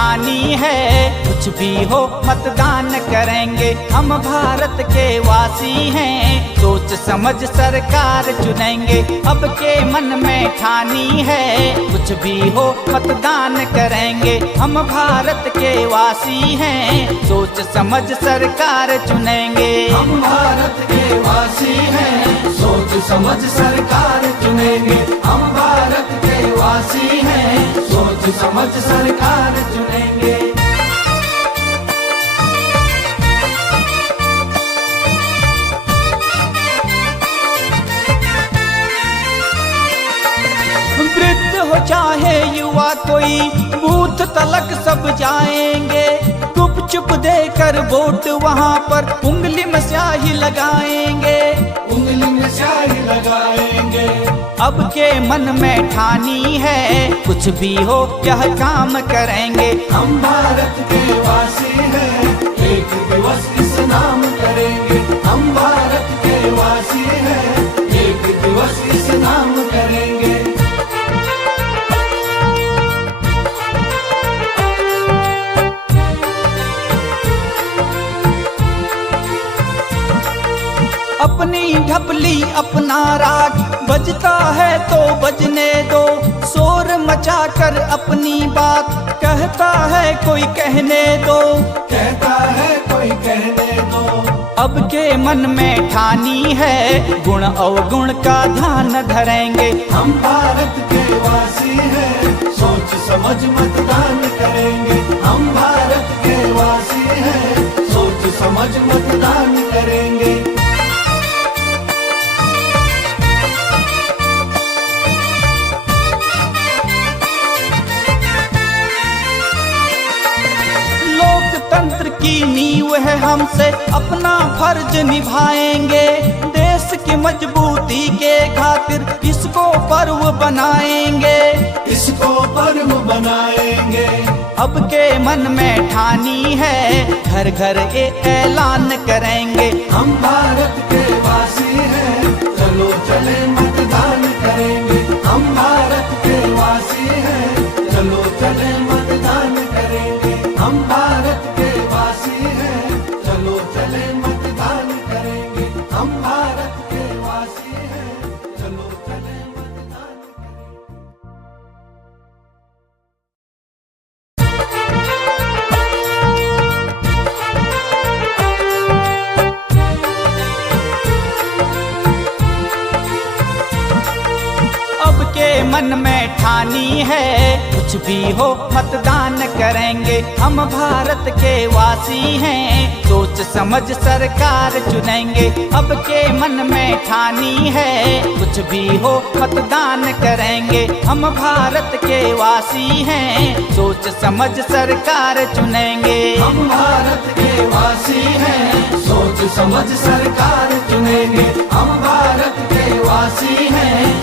ठानी है, कुछ भी हो मतदान करेंगे। हम भारत के वासी हैं, सोच समझ सरकार चुनेंगे। अब के मन में ठानी है, कुछ भी हो मतदान करेंगे। हम भारत के वासी हैं, सोच समझ सरकार चुनेंगे। हम भारत के वासी हैं, सोच समझ सरकार चुनेंगे। हम भारत के वासी हैं, सोच समझ सरकार चुनेंगे। वृद्ध हो चाहे युवा कोई, बूथ तलक सब जाएंगे। गुप चुप देकर वोट वहाँ पर उंगली में स्याही लगाएंगे। उंगली में स्याही लगाएंगे। अब के मन में ठानी है, कुछ भी हो यह काम करेंगे। हम भारत के वासी हैं, एक दिवस इस नाम करेंगे। हम भारत के वासी हैं, एक दिवस इस नाम करेंगे। अपनी ढपली अपना राग बजता है तो बजने दो। शोर मचा कर अपनी बात कहता है कोई कहने दो। कहता है कोई कहने दो। अब के मन में ठानी है, गुण अवगुण का ध्यान धरेंगे। हम भारत के वासी हैं, सोच समझ मतदान करेंगे। हम भारत के वासी हैं, सोच समझ मतदान करेंगे। लोकतंत्र की नींव है, हमसे अपना फर्ज निभाएंगे। देश की मजबूती के खातिर इसको पर्व बनाएंगे। इसको पर्व बनाएंगे। अब के मन में ठानी है, घर घर ये ऐलान करेंगे। हम भारत के वासी हैं, चलो चले मतदान करेंगे। हम भारत के वासी हैं, चलो चले मतदान करेंगे। हम भारत के वासी हैं, चलो चले मतदान करेंगे। हम भारत के वासी हैं, चलो चले मतदान अब के मन में ठानी है, कुछ भी हो मतदान करेंगे। हम भारत के वासी हैं, सोच समझ सरकार चुनेंगे। अब के मन में ठानी है, कुछ भी हो मतदान करेंगे। हम भारत के वासी हैं, सोच समझ सरकार चुनेंगे। हम भारत के वासी हैं, सोच समझ सरकार चुनेंगे। हम भारत के वासी हैं,